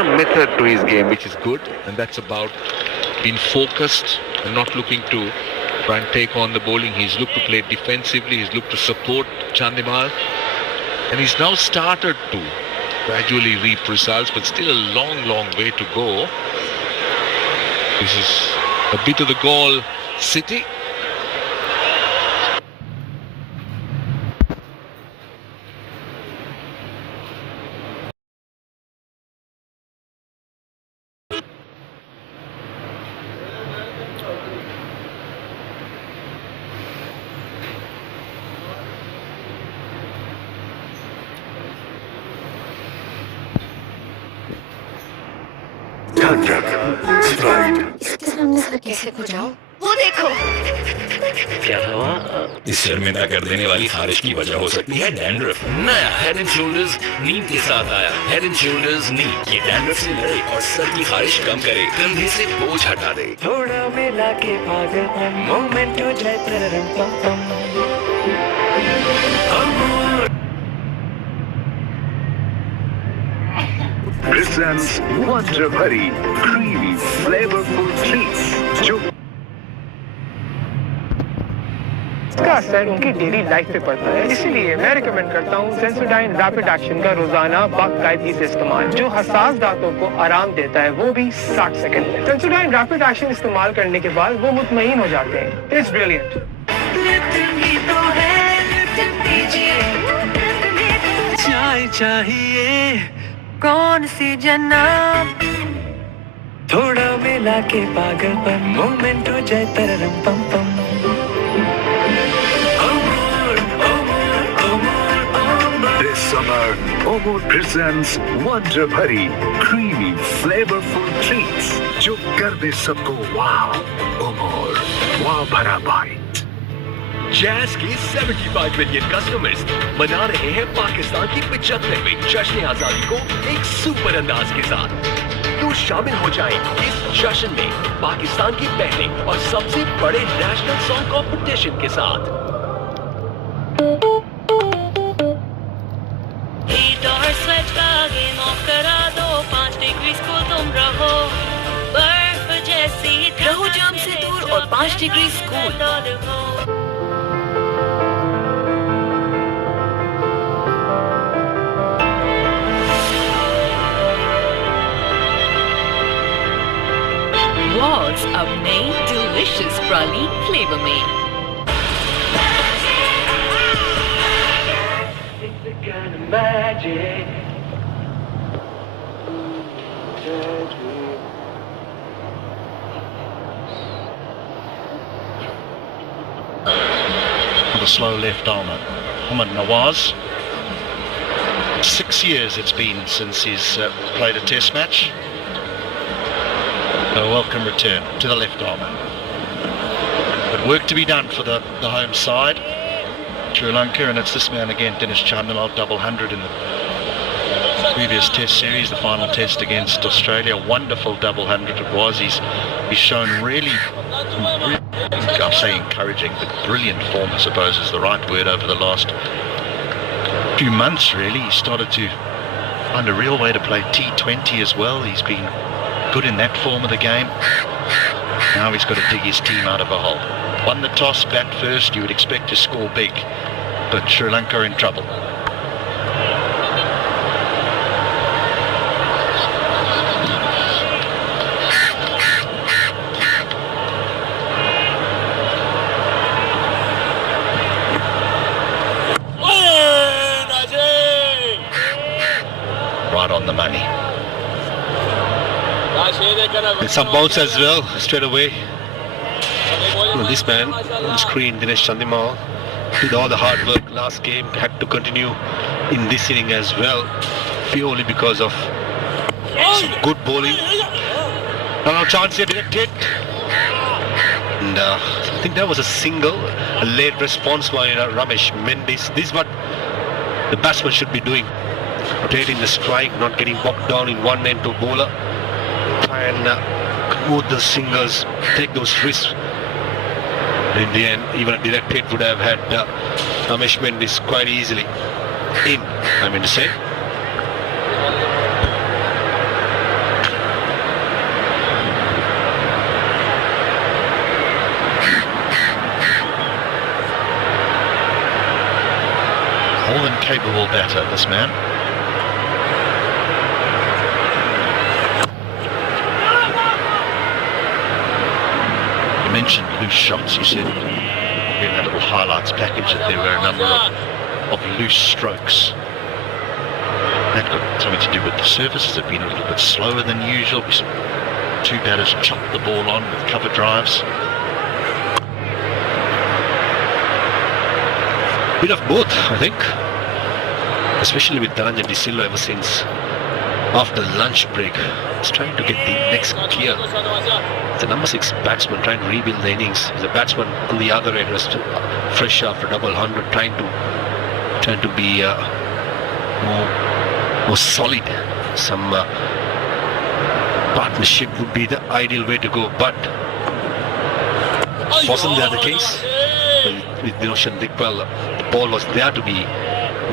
a method to his game, which is good, and that's about being focused and not looking to try and take on the bowling. He's looked to play defensively, he's looked to support Chandimal, and he's now started to gradually reap results, but still a long way to go. This is a bit of the goal city. इसके सामने sir कैसे को जाऊं? वो देखो। क्या हुआ? इस शर्मिंदा कर देने वाली खारिश की वजह हो सकती है डैंड्रफ। नया हेड एंड शोल्डर्स नीम के साथ आया। हेड एंड शोल्डर्स नीम ये डैंड्रफ से लड़े और सर की खारिश कम करे, कंधे से बोझ हटा दे। थोड़ा मिला के पागल मोमेंट हो जाए तररम पम पम। presents Wonder Bhari creamy flavorful treats जो इसका असर उनकी डेली लाइफ पे पड़ता है, इसीलिए मैं रिकमेंड करता हूँ सेंसोडाइन रैपिड एक्शन का रोजाना बाकायदगी से इस्तेमाल, जो हसास दांतों को आराम देता है, वो भी 60 सेकंड में। सेंसोडाइन रैपिड एक्शन इस्तेमाल करने के बाद वो मुतमईन हो जाते हैं। It's brilliant. चाय चाहिए कौन सी जन्नत, थोड़ा मिला के पागलपन मोमेंट हो जाए तररम पम पम। This summer, Omar presents Wonder Bhari creamy flavorful treats जो कर दे सबको wow. Omar, wow भरा bite. जैज़ के 75 मिलियन कस्टमर्स मना रहे हैं पाकिस्तान की 75वीं जश्न आजादी को एक सुपर अंदाज के साथ। तो शामिल हो जाएं इस जश्न में पाकिस्तान के पहले और सबसे बड़े नेशनल सॉन्ग कंपटीशन के साथ। हीट और स्वेट का गेम ऑफ करा दो, 5 डिग्री को तुम रहो बर्फ जैसी, रहो जाम से दूर और 5 डिग्री स्कूल। Waltz अब नई डिलिशियस प्रालीन फ्लेवर में। The slow left armer, Mohammad Nawaz. 6 years it's been since he's played a test match. A welcome return to the left armer. But work to be done for the home side, Sri Lanka, and it's this man again, Dinesh Chandimal, double 100 in the previous test series, the final test against Australia. Wonderful double 100 it was. He's shown really, I'll say encouraging, but brilliant form, I suppose is the right word, over the last few months really. He started to find a real way to play T20 as well. He's been good in that form of the game. Now he's got to dig his team out of a hole. Won the toss, bat first, you would expect to score big, but Sri Lanka are in trouble. Right on the money. And some bounce as well, straight away. Well, this man on screen, Dinesh Chandimal, did all the hard work last game, had to continue in this inning as well, purely because of some good bowling. Now chance here, direct hit. And I think that was a single, a late response by Ramesh Mendes. This is what the batsman should be doing. Rotating the strike, not getting bogged down in one end to bowler. Try and move the singles, take those risks. In the end, even a direct hit would have had Ramesh Mendes quite easily in, I mean to say. More than capable batter, this man. You mentioned loose shots. You said in that little highlights package that there were a number of loose strokes. That got something to do with the surfaces have been a little bit slower than usual. Two batters chopped the ball on with cover drives. Bit of both, I think. Especially with Dhananjay De Silva ever since after lunch break. He's trying to get the next gear. The number 6 batsman trying to rebuild the innings. The batsman on the other end was fresh after double 100, trying to be more solid. Some partnership would be the ideal way to go, but wasn't that the case? With Dinoshan Dikpal, the ball was there to be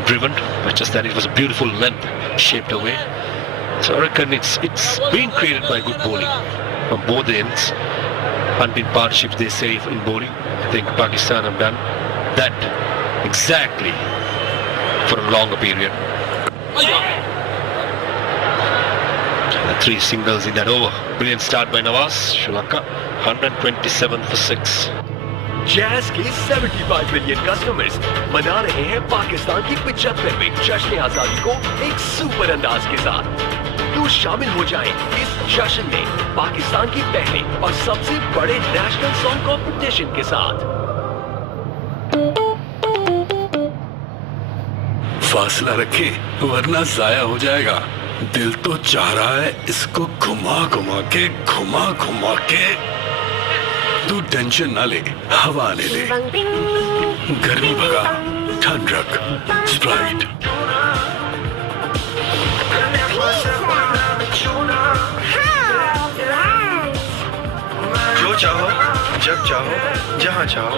driven, but just that it was a beautiful length shaped away. So I reckon it's being created by good bowling from both ends. Hunting partnerships, they say, in bowling. I think Pakistan have done that exactly for a longer period. The 3 singles in that over. Brilliant start by Nawaz. Sri Lanka 127 for 6. Jazz के 75 million customers मना रहे हैं पाकिस्तान की 75वीं जश्न आजादी को एक super अंदाज के साथ। तो शामिल हो जाएं इस जश्न में पाकिस्तान की पहले और सबसे बड़े नेशनल सॉन्ग कंपटीशन के साथ। फासला रखे वरना जाया हो जाएगा। दिल तो चाह रहा है इसको घुमा घुमा के तू टेंशन ना ले, हवा ले ले, गर्मी भगा, ठंड रख, स्प्राइट। जो चाहो, जब चाहो, जहाँ चाहो,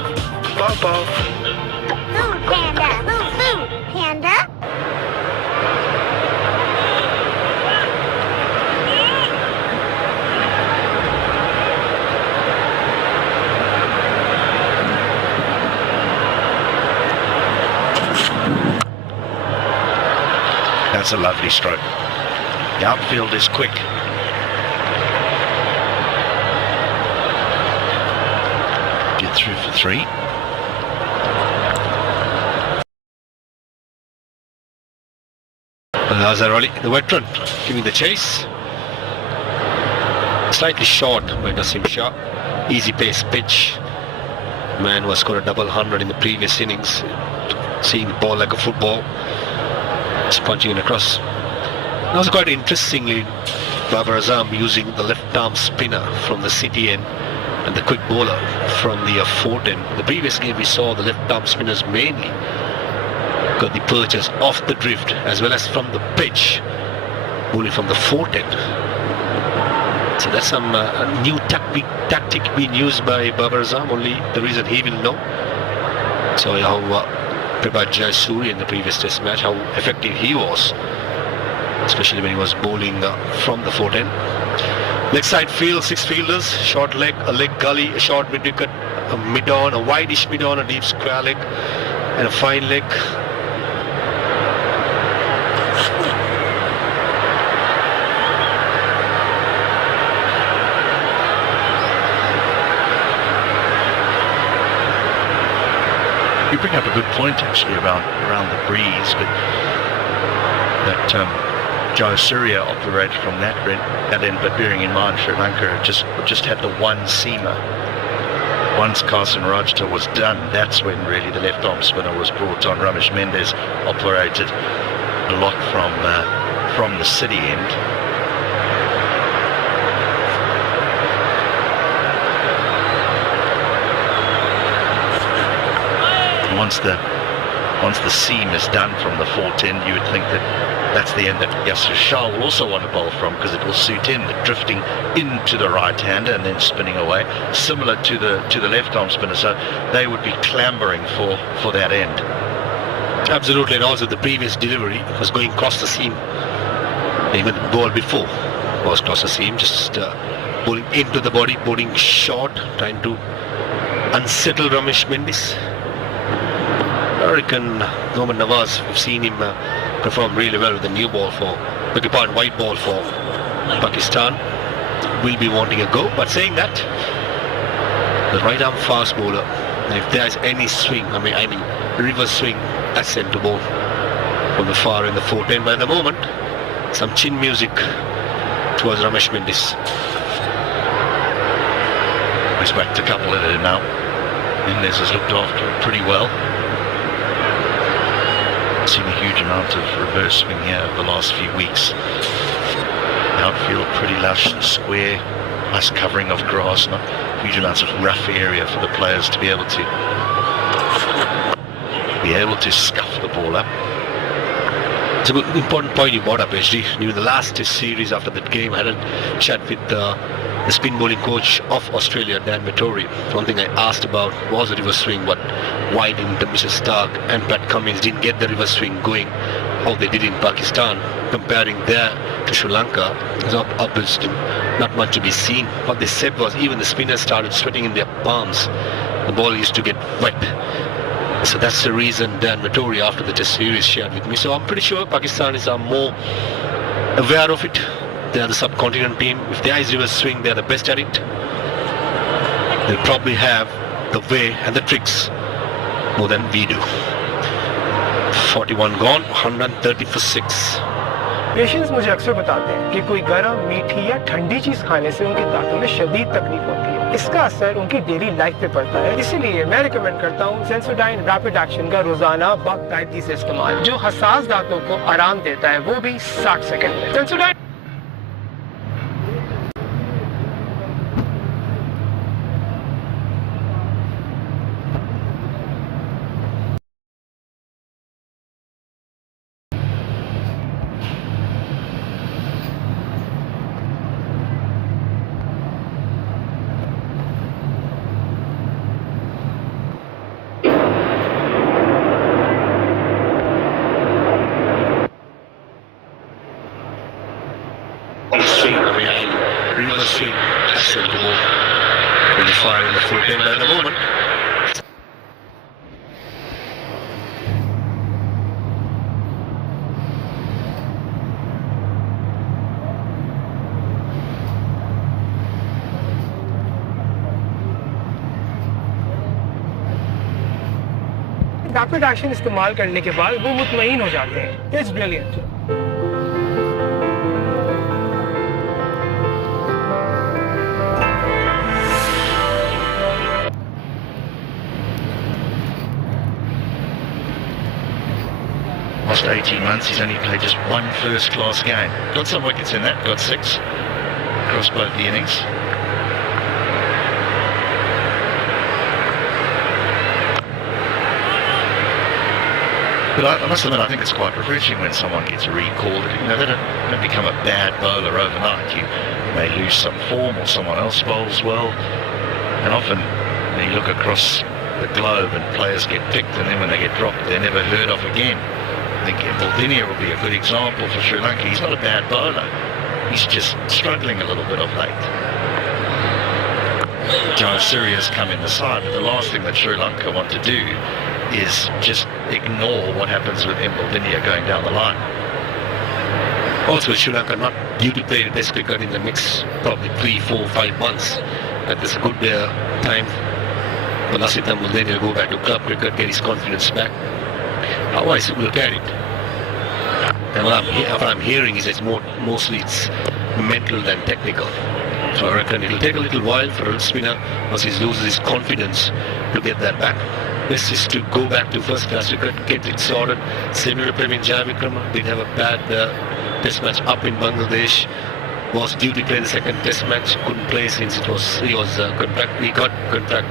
पाओ पाओ। Panda, panda. That's a lovely stroke. The outfield is quick. Get through for 3. Azhar Ali, the veteran, giving the chase. Slightly short by Nasim Shah. Easy pace pitch. Man was scored a double 100 in the previous innings. Seeing the ball like a football. Just punching it across. That was quite interestingly, Babar Azam using the left arm spinner from the city end and the quick bowler from the fort end. The previous game we saw the left arm spinners mainly got the perches off the drift as well as from the pitch, bowling from the fort end. So that's some new tactic being used by Babar Azam, only the reason he will know. So how Prabhat Jayasuri in the previous test match, how effective he was, especially when he was bowling from the fort end. Leg side field, 6 fielders, short leg, a leg gully, a short mid wicket, a mid on, a wideish mid on, a deep square leg, and a fine leg. You bring up a good point actually around the breeze, but that Joe Surya operated from that end, but bearing in mind Sri Lanka just had the one seamer. Once Carson Rajta was done, that's when really the left arm spinner was brought on. Ramesh Mendez operated a lot from the city end. Once the seam is done from the fort end, you would think that's the end that Yasir Shah will also want to bowl from, because it will suit him, the drifting into the right-hander and then spinning away, similar to the left-arm spinner. So they would be clambering for that end. Absolutely, and also the previous delivery was going across the seam. Even the ball before was across the seam, just bowling into the body, bowling short, trying to unsettle Ramesh Mendis. I reckon Mohammad Nawaz, we've seen him perform really well with the new ball for, white ball for Pakistan. Will be wanting a go, but saying that, the right arm fast bowler, if there's any swing, I mean reverse swing, that's centre ball from the far in the 410. But at the moment, some chin music towards Ramesh Mendis. He's back to couple it in now. Mendis has looked after it pretty well. Seen a huge amount of reverse swing here over the last few weeks. Outfield pretty lush and square, nice covering of grass, not huge amounts of rough area for the players to be able to scuff the ball up. It's a good, important point you brought up, HD. During the last Test series after that game, I had a chat with the spin bowling coach of Australia, Dan Vettori. One thing I asked about was the reverse swing, why didn't Mr. Stark and Pat Cummins didn't get the reverse swing going how they did in Pakistan. Comparing there to Sri Lanka, there's obviously not much to be seen. What they said was even the spinners started sweating in their palms. The ball used to get wet. So that's the reason Dan Vettori after the Test series shared with me. So I'm pretty sure Pakistanis are more aware of it. They are the subcontinent team. If there is reverse swing, they are the best at it. They'll probably have the way and the tricks more than we do. 41 gone, 130 for 6. Patients मुझे अक्सर बताते हैं कि कोई गर्म, मीठी या ठंडी चीज खाने से उनके दांतों में शदीद तकलीफ होती है। इसका असर उनकी डेली लाइफ पे पड़ता है। इसीलिए मैं रिकमेंड करता हूँ सेंसोडाइन रैपिड एक्शन का रोजाना बाकायदगी से इस्तेमाल, जो हसास दांतों को आराम देता है, वो भी 60 सेकंड में। Sensodyne reverse swing, acceptable. Will be firing the full pin at the moment. Rapid action इस्तेमाल करने के बाद वो मुतमईन हो जाते हैं। It's brilliant. Last 18 months, he's only played just one first-class game. Got some wickets in that, got 6 across both the innings. But I must admit, I think it's quite refreshing when someone gets recalled. You know, they don't become a bad bowler overnight. You may lose some form or someone else bowls well. And often you look across the globe and players get picked, and then when they get dropped, they're never heard of again. I think Buldinia will be a good example for Sri Lanka. He's not a bad bowler. He's just struggling a little bit of late. Jayasuriya's come in the side, but the last thing that Sri Lanka want to do is just ignore what happens with Buldinia going down the line. Also, Sri Lanka not due to play Test cricket in the next probably 3, 4, 5 months. That is a good time for Lasith and Buldinia to go back to club cricket, get his confidence back. How I look at it, and what I'm hearing is mostly it's mental than technical. So I reckon it'll take a little while for a spinner once he loses his confidence to get that back. Best is to go back to first class cricket, get it sorted. Similar to Praveen Jayavikrama, did have a bad test match up in Bangladesh. Was due to play the second test match, couldn't play since he got contract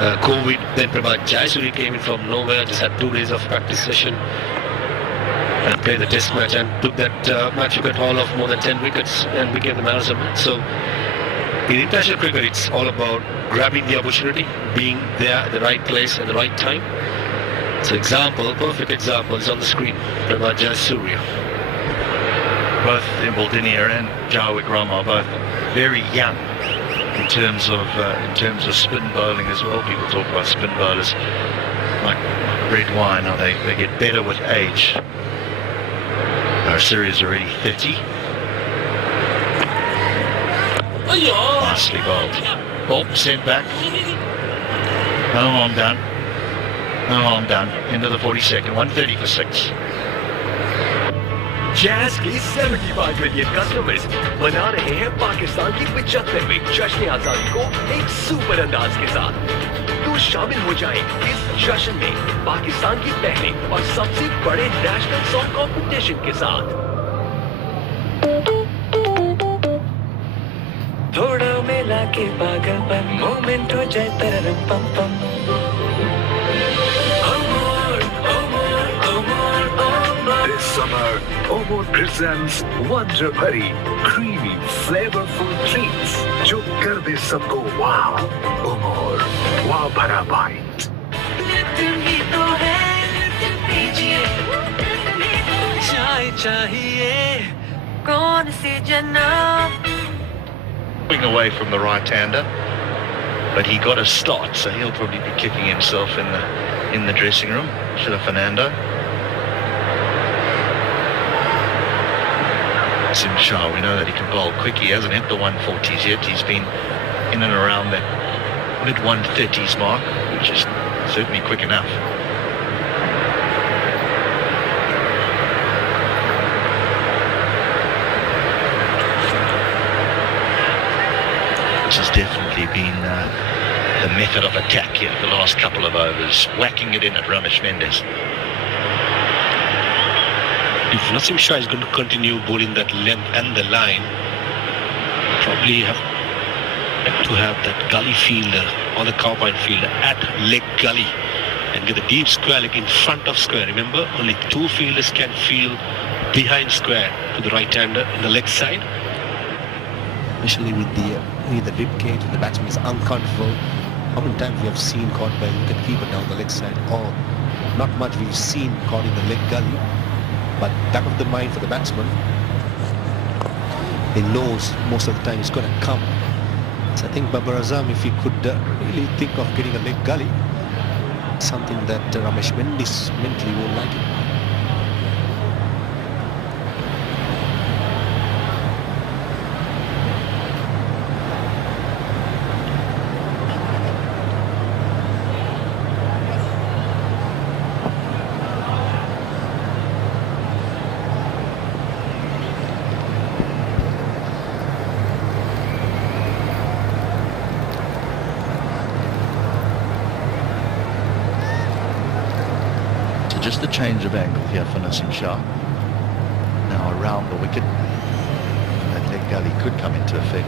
COVID. Then Prabhat Jayasuriya came in from nowhere, just had 2 days of practice session and played the test match and took that match wicket haul of more than 10 wickets and became the man of the match. So in international cricket, it's all about grabbing the opportunity, being there at the right place at the right time. So perfect example is on the screen. Prabhat Jayasuriya. Both Buldinia and Jayavikrama are both very young in terms of spin bowling as well. People talk about spin bowlers like red wine. Now they get better with age. Our series already 30. Nicely bowled. Ball sent back. No harm done. No harm done. Into the 42nd. 130 for 6. Jazz के 75 million customers मना रहे हैं पाकिस्तान की 75वीं जश्न आजादी को एक super अंदाज के साथ। तो शामिल हो जाएं इस जश्न में पाकिस्तान की पहले और सबसे बड़े नेशनल सॉन्ग कंपटीशन के साथ। थोड़ा मिला के पागलपन मोमेंट हो जाए तररम पम पम। This summer, Omar presents Wonder Bhari, creamy, flavorful treats जो कर दे सबको wow. Omar, wow भरा bite. चाय चाहिए कौन सी जन्नत। Moving away from the right-hander, but he got a start, so he'll probably be kicking himself in the dressing room. Shila Fernando. Sim Shah, we know that he can bowl quick. He hasn't hit the 140s yet. He's been in and around that mid-130s mark, which is certainly quick enough. Which has definitely been the method of attack here the last couple of overs, whacking it in at Ramesh Mendes. If Nasim Shah is going to continue bowling that length and the line, probably have to have that gully fielder or the cow point fielder at leg gully and get the deep square leg in front of square. Remember, only 2 fielders can field behind square to the right-hander in the leg side. Especially with the rib cage, when the batsman is uncomfortable. How many times we have seen caught by wicket-keeper down the leg side, or not much we've seen caught in the leg gully, but back of the mind for the batsman, he knows most of the time it's going to come. So I think Babar Azam, if he could really think of getting a leg gully, something that Ramesh Mendes mentally won't like it. Just a change of angle here for Nasim Shah. Now around the wicket. That leg gully could come into effect.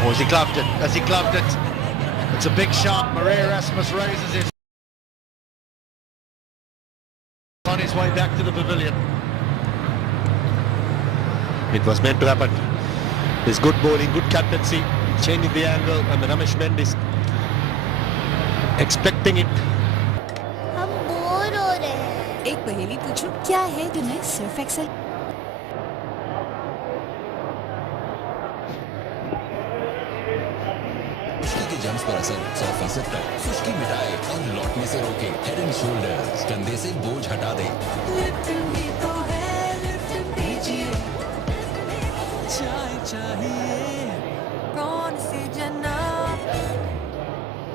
Oh, has he gloved it? Has he gloved it? It's a big shot. Maria Erasmus raises it. On his way back to the pavilion. It was meant to happen. It's good bowling, good captaincy, changing the angle, and Ramesh Mendes expecting it. हम bore हो रहे हैं। एक पहेली पूछूं, क्या है तुम्हें सर्फ एक्सेल? खुश्की के जम्स पर असर 100% तक खुश्की मिटाए और लौटने से रोके। हेड एंड शोल्डर्स कंधे से बोझ हटा दे। चाय चाहिए कौन सी जन्नत।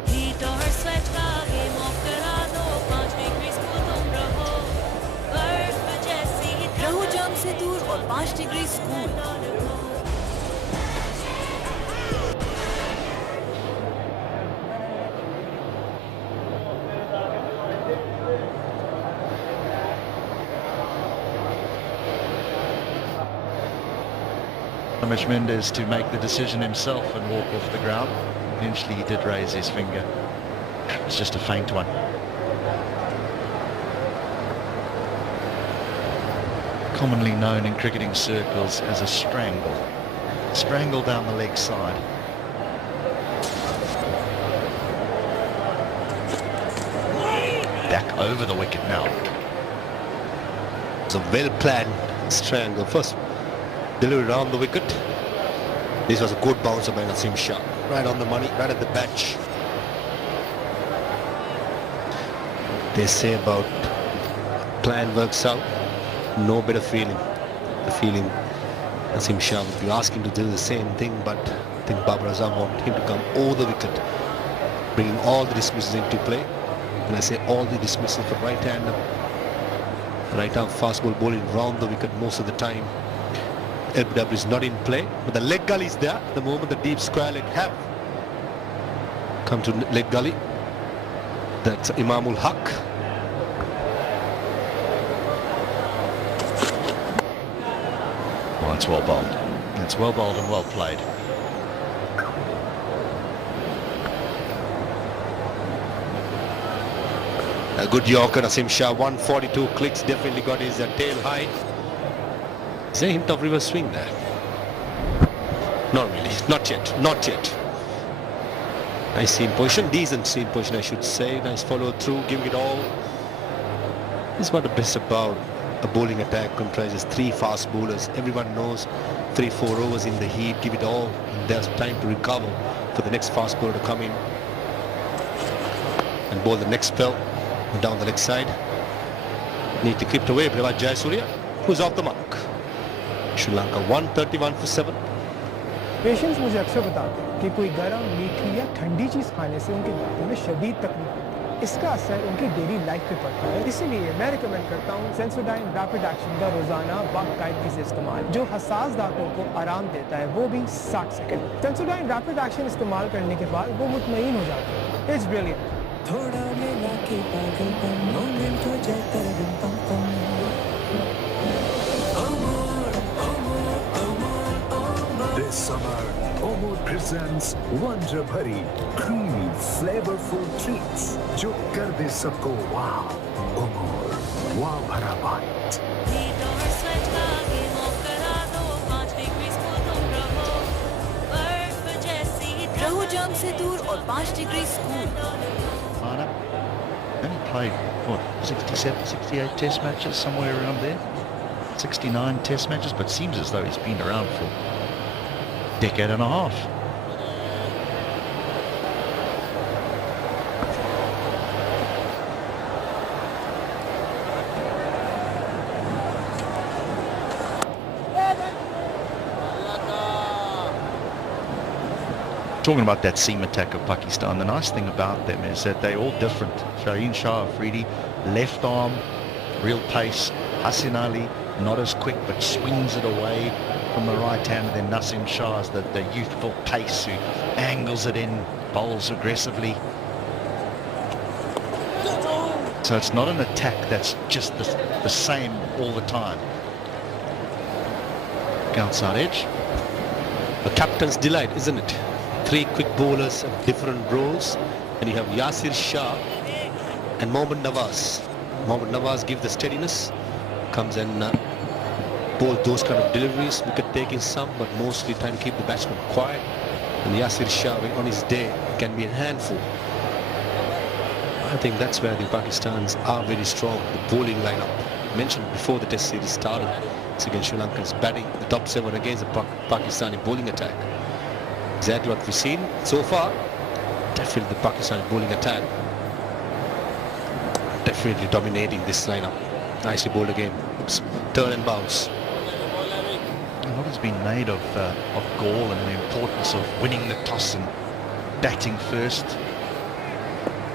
हीट और स्वेट का गेम ऑफ करा दो 5 डिग्री को तुम रहो बर्फ जैसी रहो जाम से दूर और 5 degree school. Ramesh Mendes to make the decision himself and walk off the ground. Eventually he did raise his finger. It was just a faint one. Commonly known in cricketing circles as a strangle. Strangle down the leg side. Back over the wicket now. It's a well-planned strangle. First delivered around the wicket. This was a good bouncer by Nasim Shah. Right on the money, right at the batch. They say about plan works out, no better feeling. The feeling Nasim Shah would be asking to do the same thing, but I think Babar Azam wanted him to come over the wicket, bringing all the dismissals into play. When I say all the dismissals for right-arm fast ball bowling round the wicket most of the time. LBW is not in play, but the leg gully is there. The moment the deep square leg have come to leg gully, that's Imamul Haq. Well, it's well bowled. It's well bowled and well played. A good Yorker, Nasim Shah, 142 clicks, definitely got his tail high. Is there a hint of reverse swing there? Not really, not yet, not yet. Nice seam position, decent seam position I should say. Nice follow through, giving it all. This is what the best about a bowling attack comprises 3 fast bowlers. Everyone knows 3-4 overs in the heat, give it all. And there's time to recover for the next fast bowler to come in and bowl the next spell down the leg side. Need to keep it away, Pravat Jayasuriya, who's off the mark. Sri Lanka 131 for 7. Patients मुझे अक्सर बताते हैं कि कोई गर्म, मीठी या ठंडी चीज़ खाने से उनके दांतों में शदीद तकलीफ होती है। इसका असर उनकी डेली लाइफ पे पड़ता है। इसीलिए मैं रिकमेंड करता हूँ सेंसोडाइन रैपिड एक्शन का रोजाना बाकायदगी से इस्तेमाल, जो हसास दांतों को आराम देता है, वो भी 60 सेकंड। सेंसोडाइन रैपिड एक्शन इस्तेमाल करने के बाद वो मुतमईन हो जाते हैं। It's brilliant. थोड़ा मिला के पागलपन, मोमेंट हो जाए तरगम पम पम। This summer, Omar presents Wonder Bhari, creamy, flavorful treats जो कर दे सबको wow. Omar, wow भरा bite. रहो जंग से दूर और 5 degree school. Only played, what, 67, 68 test matches, somewhere around there. 69 test matches, but seems as though he's been around for a decade and a half. Talking about that seam attack of Pakistan, the nice thing about them is that they're all different. Shaheen Shah Afridi, left arm, real pace. Hasan Ali, not as quick, but swings it away from the right hand. And then Nasim Shah is the youthful pace who angles it in, bowls aggressively. So it's not an attack that's just the same all the time. Outside edge. A captain's delight, isn't it? 3 quick bowlers of different roles, and you have Yasir Shah and Mohammad Nawaz. Mohammad Nawaz gives the steadiness, comes and bowl those kind of deliveries, wicket taking some, but mostly trying to keep the batsman quiet. And Yasir Shah on his day can be a handful. I think that's where the Pakistans are very strong. The bowling lineup mentioned before the test series started. It's against Sri Lanka's batting, the top 7 against the Pakistani bowling attack. Exactly what we've seen so far. Definitely the Pakistani bowling attack definitely dominating this lineup. Nicely bowled again. Oops. Turn and bounce. A lot has been made of Gaul and the importance of winning the toss and batting first.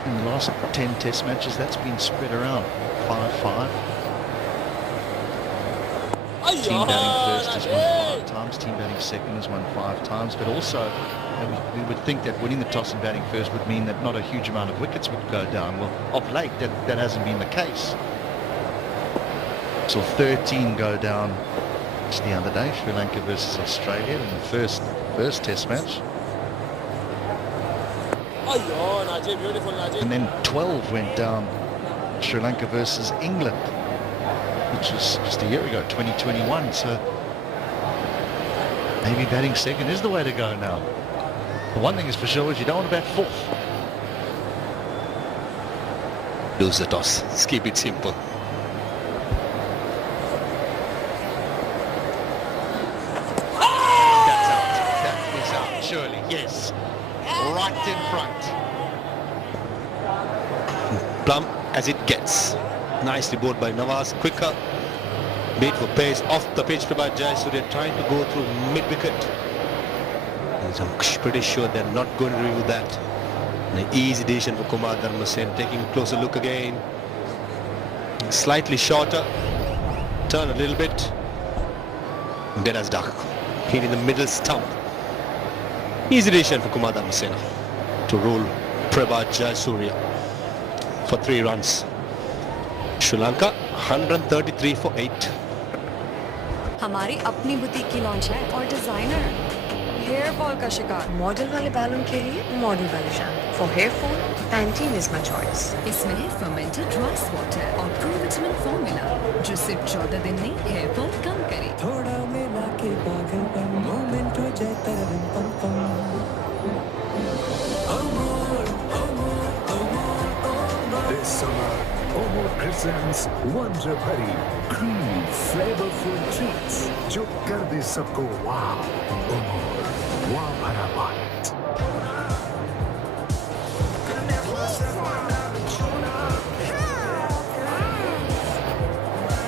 In the last 10 test matches, that's been spread around 5-5. Team batting first has won 5 times, team batting second has won 5 times, but also we would think that winning the toss and batting first would mean that not a huge amount of wickets would go down. Well, of late, that hasn't been the case. So 13 go down just the other day, Sri Lanka versus Australia in the first test match. And then 12 went down, Sri Lanka versus England, which was just a year ago, 2021. So maybe batting second is the way to go now. The one thing is for sure is you don't want to bat fourth. Lose the toss. Let's keep it simple. That's out. That is out. Surely, yes. plumb as it gets. Nicely bowled by Nawaz. Quicker. Made for pace. Off the pitch by Jayasuriya, trying to go through mid-wicket. I'm pretty sure they're not going to review that. An easy decision for Kumar Dharmasen. Taking a closer look again. Slightly shorter. Turn a little bit. Dead as duck. Hit in the middle stump. Easy decision for Kumar Dharmasen to rule Prabhat Jayasuriya for 3 runs. Sri Lanka 133 for 8. हमारी अपनी boutique की launch है और designer hair fall का शिकार model वाले बालों के लिए मॉडल वाले shampoo for hair fall Pantene is my choice. इसमें है फर्मेंटेड राइस वाटर और प्रोविटामिन फॉर्मूला जो सिर्फ 14 दिन में हेयर फॉल कम करे। थोड़ा मिला के पागलपन मोमेंट हो जाए तरम पम पम। This summer, Omo presents Wonder Bhari creamy, flavorful treats जो कर दे सबको wow. Omo, wow भरा bite.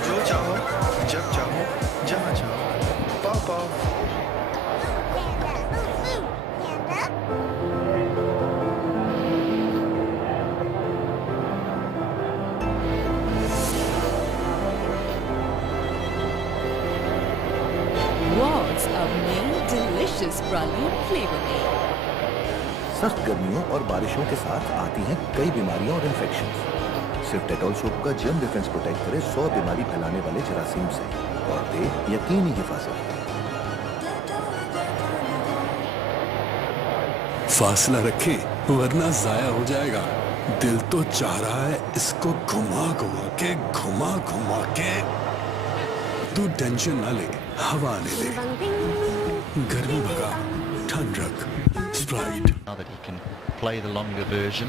जो चाहो जब चाहो जहाँ चाहो पाओ पाओ। World's a main delicious praline flavor में। सख्त गर्मियों और बारिशों के साथ आती हैं कई बीमारियां और इन्फेक्शन। सिर्फ डेटॉल सोप का जर्म डिफेंस प्रोटेक्ट करे 100 बीमारी फैलाने वाले जरासीम से और दे यकीनी हिफाजत। फासला रखें वरना जाया हो जाएगा। दिल तो चाह रहा है इसको घुमा घुमा के तू टेंशन ना ले, हवा आने दे, गर्मी भगा, ठंड रख, Sprite. Now that he can play the longer version.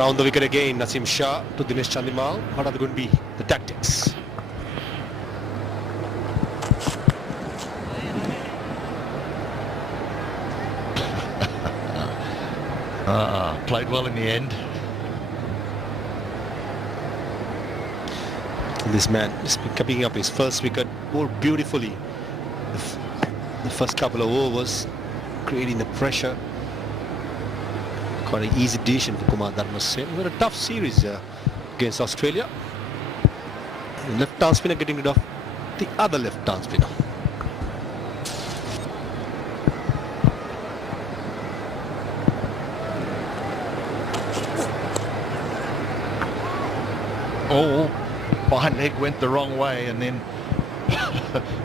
Round the wicket again, Naseem Shah to Dinesh Chandimal. What are going to be the tactics? Played well in the end. This man is picking up his first wicket, bowled beautifully. The first couple of overs, creating the pressure. Quite an easy decision for Kumar Dharmasen. It was a tough series against Australia. The left arm spinner getting rid of the other left arm spinner. Oh, behind leg went the wrong way and then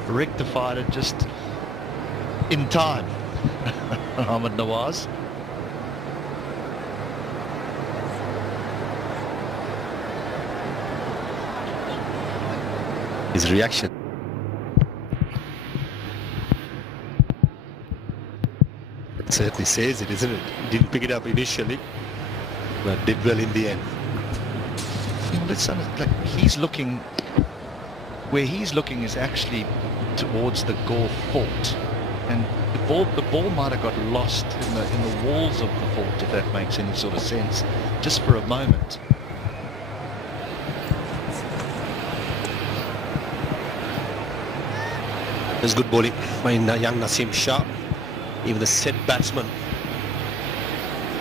rectified it just in time. Ahmed Nawaz. His reaction. It certainly says it, isn't it? Didn't pick it up initially, but did well in the end. Like he's looking, where he's looking is actually towards the Gore Fort, and the ball might have got lost in the walls of the fort, if that makes any sort of sense, just for a moment. There's good bowling by young Naseem Shah. Even the set batsman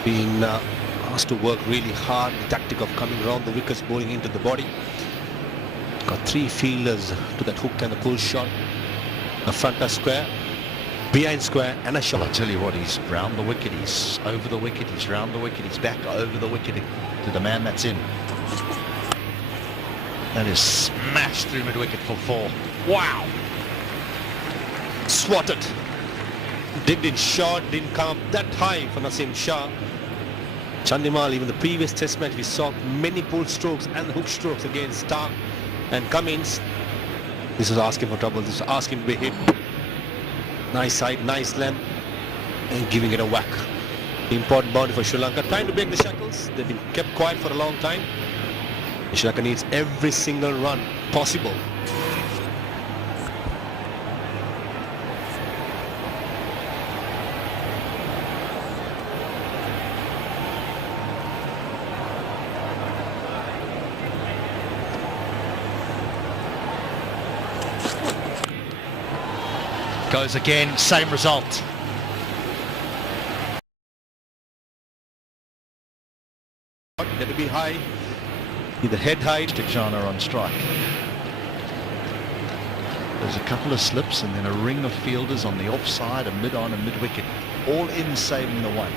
being asked to work really hard. The tactic of coming round the wickets, bowling into the body. Got 3 fielders to that hook and the pull shot. A fronter square, behind square and a shot. I'll tell you what, he's round the wicket, he's over the wicket, he's round the wicket, he's back over the wicket to the man that's in. That is smashed through mid-wicket for 4. Wow! Swatted. Digged in short, didn't come up that high for Naseem Shah. Chandimal, even the previous test match, we saw many pull strokes and hook strokes against Stark and Cummins. This was asking for trouble. This was asking to be hit. Nice side, nice length, and giving it a whack. Important boundary for Sri Lanka. Trying to break the shackles. They've been kept quiet for a long time. Sri Lanka needs every single run possible. Goes again, same result. Going to be high. Either head high to Jana on strike. There's a couple of slips and then a ring of fielders on the offside, a mid-on and mid-wicket. All in saving the one.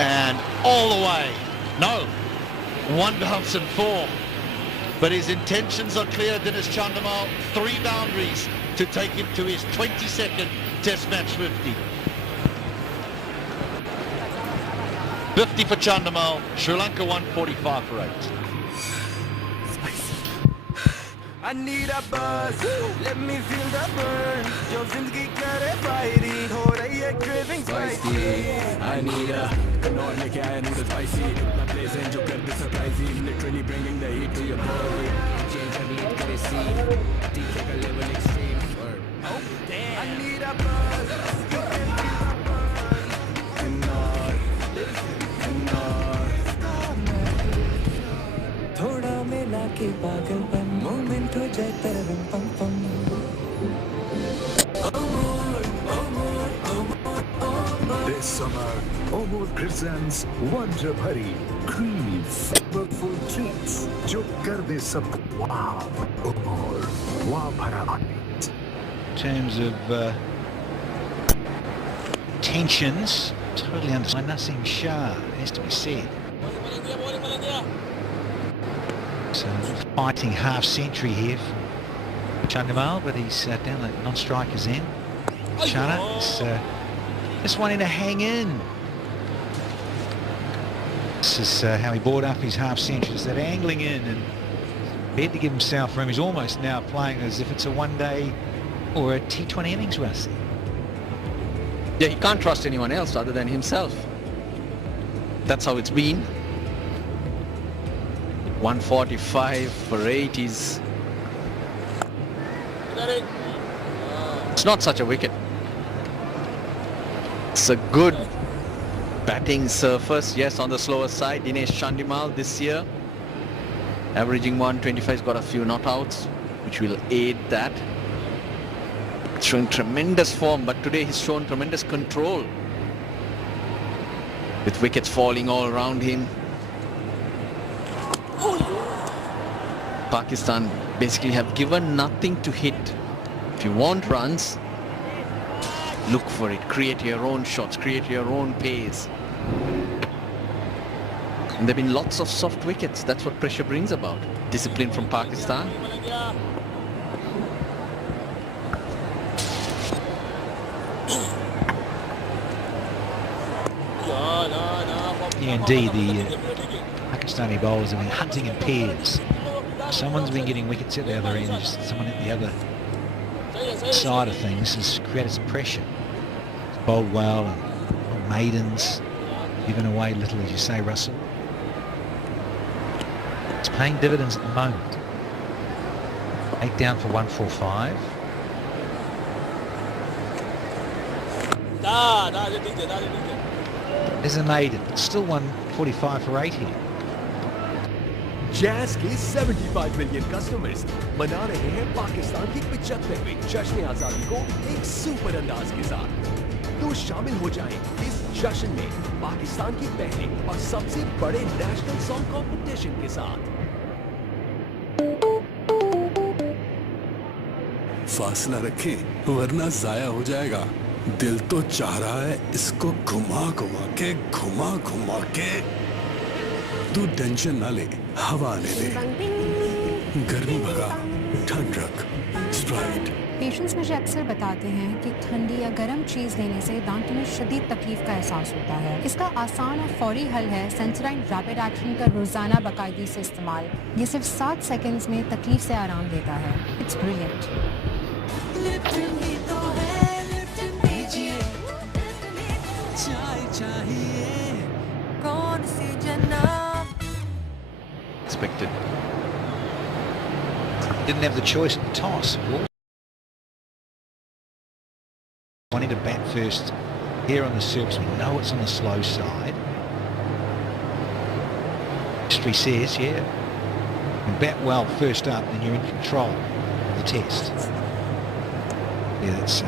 And all the way. No. One bounce and four. But his intentions are clear, Dinesh Chandimal. 3 boundaries to take him to his 22nd Test match 50. 50 for Chandimal. Sri Lanka 145 for 8. I need a buzz, let me feel the burn. जो जिंदगी करे firing हो रही है craving spicy. I need a Knorr लेके आया noodles spicy. My place है जो कर दे surprising. Literally bringing the heat to your body. Change the beat करे scene. TK का level extreme. Oh damn. I need a buzz, you can feel the burn. Knorr, Knorr. थोड़ा मिला के पागलपन moment हो जाए तरम पम पम. This summer, Omar presents Wonder Bhari, creamy, flavorful treats जो कर दे सबको wow. Omar, wow भरा आनंद. In terms of tensions, totally understand. Naseem Shah has to be said. So fighting half century here for Chandimal, but he's down the non-striker's end. Chana is just wanting to hang in. This is how he brought up his half century, that angling in and prepared to give himself room. He's almost now playing as if it's a one-day or a T20 innings, Rusty. Yeah, he can't trust anyone else other than himself. That's how it's been. 145 for 8 is... It's not such a wicket. It's a good batting surface. Yes, on the slower side. Dinesh Chandimal this year, averaging 125, has got a few not outs, which will aid that. Showing tremendous form, but today he's shown tremendous control. With wickets falling all around him. Pakistan basically have given nothing to hit. If you want runs, look for it. Create your own shots, create your own pace. And there have been lots of soft wickets. That's what pressure brings about. Discipline from Pakistan. Yeah, indeed, the Pakistani bowlers have been hunting in pairs. Someone's been getting wickets at the other end, just someone at the other side of things has created some pressure. It's bowled well, and maidens given away little, as you say, Russell. It's paying dividends at the moment. 8 down for 145. There's a maiden, still 145 for 8 here. Jazz के 75 million customers मना रहे हैं पाकिस्तान की 75वीं जश्न आजादी को एक super अंदाज के साथ। तो शामिल हो जाएं इस जश्न में पाकिस्तान की पहले और सबसे बड़े नेशनल सॉन्ग कंपटीशन के साथ। फासला रखें वरना जाया हो जाएगा। दिल तो चाह रहा है इसको घुमा घुमा के तू टेंशन ना ले, हवा आने दे, गर्मी भगा, ठंड रख, स्प्राइट। पेशेंट्स मुझे अक्सर बताते हैं कि ठंडी या गर्म चीज़ लेने से दांतों में शदीद तकलीफ का एहसास होता है। इसका आसान और फौरी हल है सेंसोडाइन रैपिड एक्शन का रोज़ाना बाकायदगी से इस्तेमाल। ये सिर्फ 7 सेकंड्स में तकलीफ से आराम देता है। It's brilliant. Expected. Didn't have the choice at the toss. Wanting to bat first here on the surface. We know it's on the slow side. History says, yeah, you bat well first up, then you're in control of the test. Yeah, that's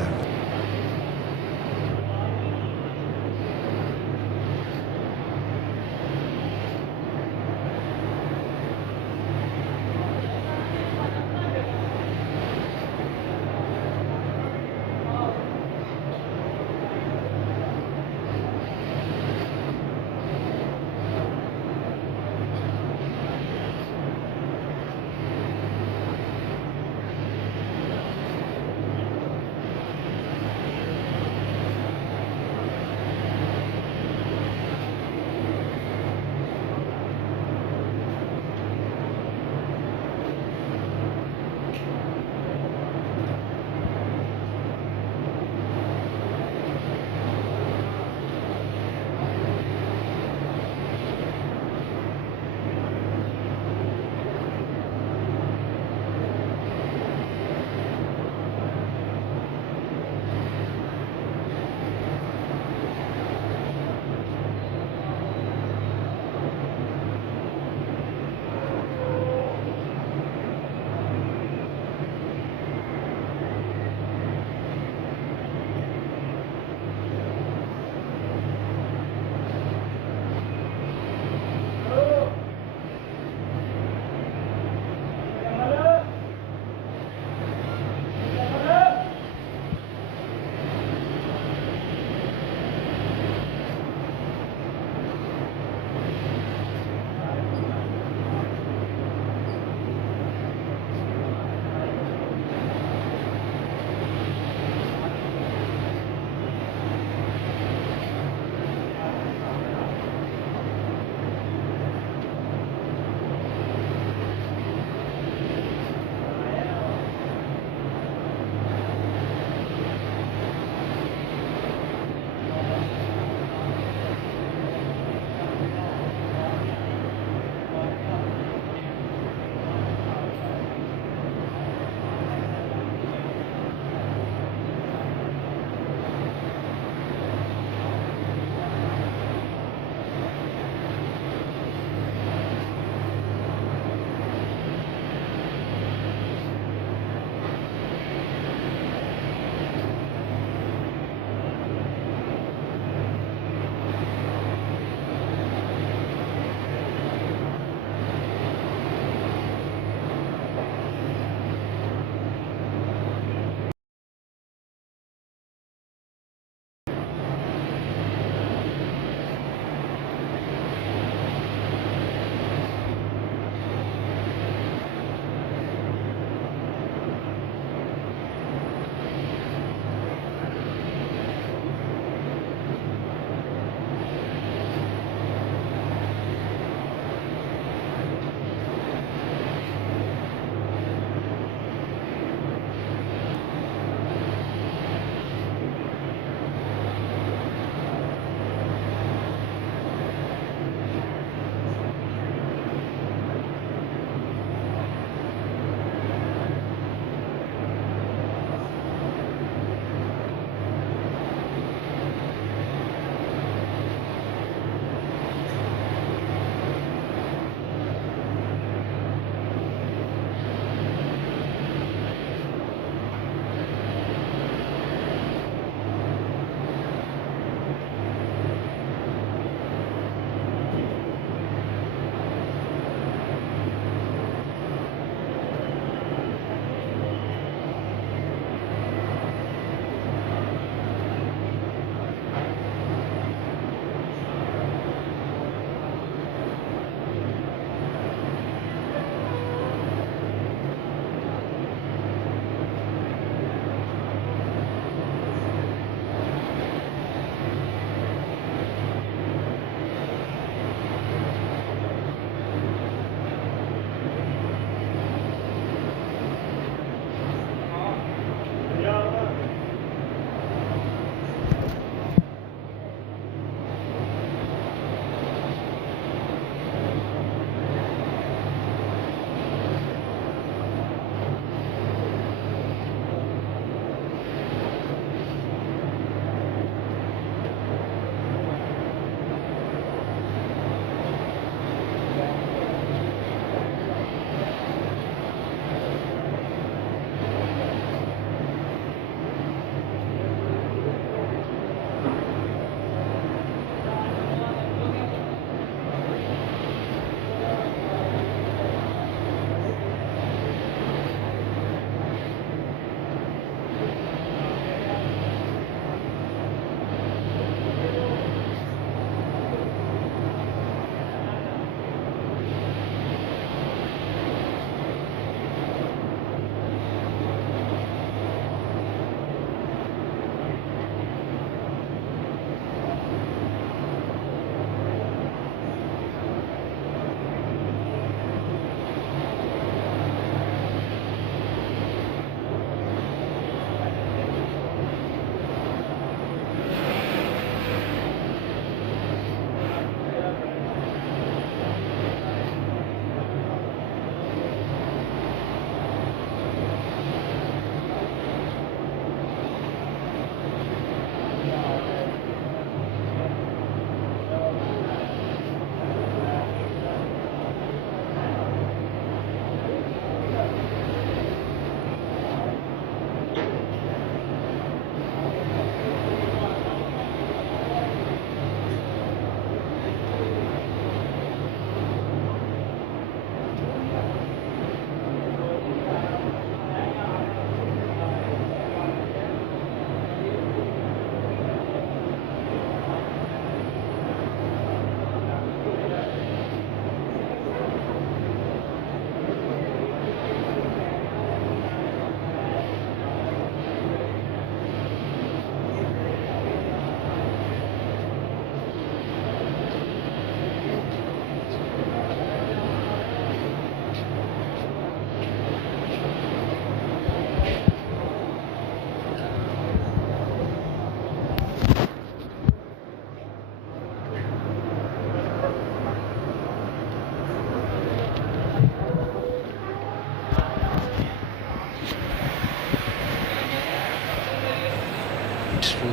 strikes for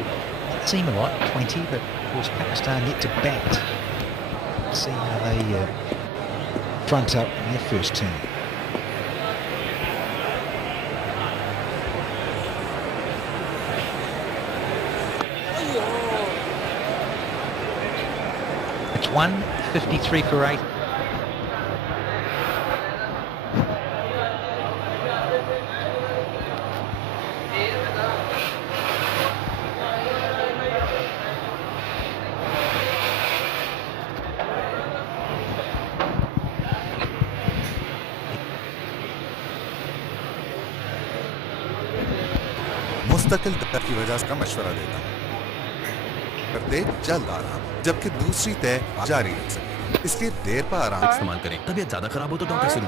what seem a lot, 20, but of course Pakistan yet to bat. See how they front up in their first turn. It's 153 for 8. मुस्तकिल दर्द की वजह से मशवरा देता हूँ। करते जल्द आराम, जबकि दूसरी तय जारी रख सके। इसलिए देर पर आराम इस्तेमाल करें। तबीयत ज्यादा खराब हो तो डॉक्टर से